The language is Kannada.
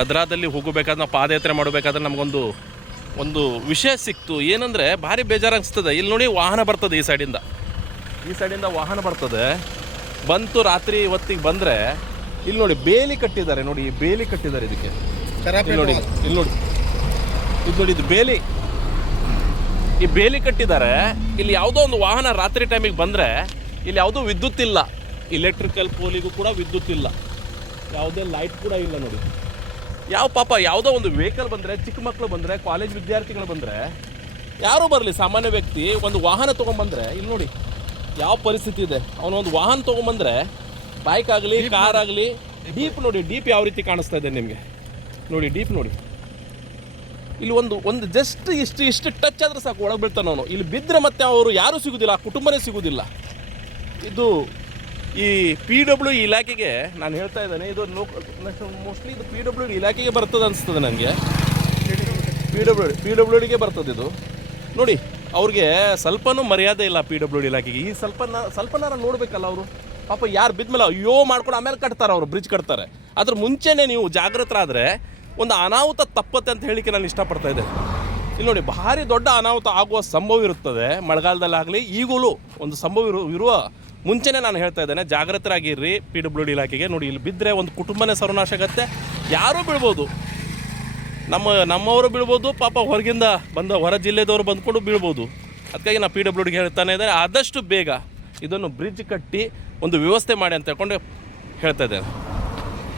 ಕದ್ರಾದಲ್ಲಿ ಹೋಗಬೇಕಾದ್ರೆ ನಾವು ಪಾದಯಾತ್ರೆ ಮಾಡಬೇಕಾದ್ರೆ ನಮಗೊಂದು ವಿಷಯ ಸಿಕ್ತು. ಏನಂದರೆ ಭಾರಿ ಬೇಜಾರಾಗಿಸ್ತದೆ. ಇಲ್ಲಿ ನೋಡಿ ವಾಹನ ಬರ್ತದೆ, ಈ ಸೈಡಿಂದ ವಾಹನ ಬರ್ತದೆ. ಬಂತು ರಾತ್ರಿ ಹೊತ್ತಿಗೆ ಬಂದರೆ ಇಲ್ಲಿ ನೋಡಿ ಬೇಲಿ ಕಟ್ಟಿದ್ದಾರೆ. ನೋಡಿ ಈ ಬೇಲಿ ಕಟ್ಟಿದ್ದಾರೆ ಇದಕ್ಕೆ. ಇಲ್ಲಿ ನೋಡಿ ಇದು ಬೇಲಿ, ಈ ಬೇಲಿ ಕಟ್ಟಿದ್ದಾರೆ. ಇಲ್ಲಿ ಯಾವುದೋ ಒಂದು ವಾಹನ ರಾತ್ರಿ ಟೈಮಿಗೆ ಬಂದರೆ ಇಲ್ಲಿ ಯಾವುದೂ ವಿದ್ಯುತ್ ಇಲ್ಲ, ಇಲೆಕ್ಟ್ರಿಕಲ್ ಪೋಲಿಗೂ ಕೂಡ ವಿದ್ಯುತ್ ಇಲ್ಲ, ಯಾವುದೇ ಲೈಟ್ ಕೂಡ ಇಲ್ಲ. ನೋಡಿ ಯಾವುದೋ ಒಂದು ವೆಹಿಕಲ್ ಬಂದರೆ, ಚಿಕ್ಕ ಮಕ್ಕಳು ಬಂದರೆ, ಕಾಲೇಜ್ ವಿದ್ಯಾರ್ಥಿಗಳು ಬಂದರೆ, ಯಾರೂ ಬರಲಿ ಸಾಮಾನ್ಯ ವ್ಯಕ್ತಿ ಒಂದು ವಾಹನ ತೊಗೊಂಬಂದರೆ ಇಲ್ಲಿ ನೋಡಿ ಯಾವ ಪರಿಸ್ಥಿತಿ ಇದೆ. ಅವನೊಂದು ವಾಹನ ತೊಗೊಂಬಂದರೆ ಬೈಕ್ ಆಗಲಿ ಕಾರ್ ಆಗಲಿ, ಡೀಪ್ ನೋಡಿ, ಡೀಪ್ ಯಾವ ರೀತಿ ಕಾಣಿಸ್ತಾ ಇದೆ ನಿಮಗೆ ನೋಡಿ. ಡೀಪ್ ನೋಡಿ, ಇಲ್ಲಿ ಒಂದು ಜಸ್ಟ್ ಇಷ್ಟು ಟಚ್ ಆದರೆ ಸಾಕು ಒಳಗೆ ಬೀಳ್ತಾನೆ ಅವನು. ಇಲ್ಲಿ ಬಿದ್ದರೆ ಮತ್ತೆ ಅವರು ಯಾರೂ ಸಿಗೋದಿಲ್ಲ, ಆ ಕುಟುಂಬನೇ ಸಿಗೋದಿಲ್ಲ. ಇದು ಈ PW ಇಲಾಖೆಗೆ ನಾನು ಹೇಳ್ತಾ ಇದ್ದೇನೆ, ಇದು ಮೋಸ್ಟ್ಲಿ ಇದು PW ಇಲಾಖೆಗೆ ಬರ್ತದೆ ಅನಿಸ್ತದೆ ನನಗೆ. PWಡಿಗೆ ಬರ್ತದೆ ಇದು. ನೋಡಿ ಅವ್ರಿಗೆ ಸ್ವಲ್ಪನೂ ಮರ್ಯಾದೆ ಇಲ್ಲ PW ಇಲಾಖೆಗೆ. ಈ ಸ್ವಲ್ಪನಾರ ನೋಡಬೇಕಲ್ಲ ಅವರು. ಪಾಪ ಯಾರು ಬಿದ್ಮೇಲೆ ಅಯ್ಯೋ ಮಾಡ್ಕೊಂಡು ಆಮೇಲೆ ಕಟ್ತಾರೆ, ಅವರು ಬ್ರಿಡ್ಜ್ ಕಟ್ತಾರೆ. ಅದ್ರ ಮುಂಚೆನೇ ನೀವು ಜಾಗೃತರಾದರೆ ಒಂದು ಅನಾಹುತ ತಪ್ಪತ್ತೆ ಅಂತ ಹೇಳಿಕೆ ನಾನು ಇಷ್ಟಪಡ್ತಾ ಇದ್ದೆ. ಇಲ್ಲಿ ನೋಡಿ ಭಾರಿ ದೊಡ್ಡ ಅನಾಹುತ ಆಗುವ ಸಂಭವ ಇರುತ್ತದೆ ಮಳೆಗಾಲದಲ್ಲಾಗಲಿ. ಈಗಲೂ ಒಂದು ಸಂಭವ ಇರುವ ಮುಂಚೆನೇ ನಾನು ಹೇಳ್ತಾ ಇದ್ದೇನೆ, ಜಾಗೃತರಾಗಿರ್ರಿ PWD ಇಲಾಖೆಗೆ. ನೋಡಿ ಇಲ್ಲಿ ಬಿದ್ದರೆ ಒಂದು ಕುಟುಂಬನೇ ಸರ್ವನಾಶ ಆಗುತ್ತೆ. ಯಾರೂ ಬೀಳ್ಬೋದು, ನಮ್ಮವರು ಬೀಳ್ಬೋದು, ಪಾಪ ಹೊರಗಿಂದ ಹೊರ ಜಿಲ್ಲೆದವರು ಬಂದ್ಕೊಂಡು ಬೀಳ್ಬೋದು. ಅದಕ್ಕಾಗಿ ನಾನು PWDಗೆ ಹೇಳ್ತಾನೆ ಇದ್ದೇನೆ, ಆದಷ್ಟು ಬೇಗ ಇದನ್ನು ಬ್ರಿಡ್ಜ್ ಕಟ್ಟಿ ಒಂದು ವ್ಯವಸ್ಥೆ ಮಾಡಿ ಅಂತ ಹೇಳ್ಕೊಂಡು ಹೇಳ್ತಾ ಇದ್ದೇನೆ.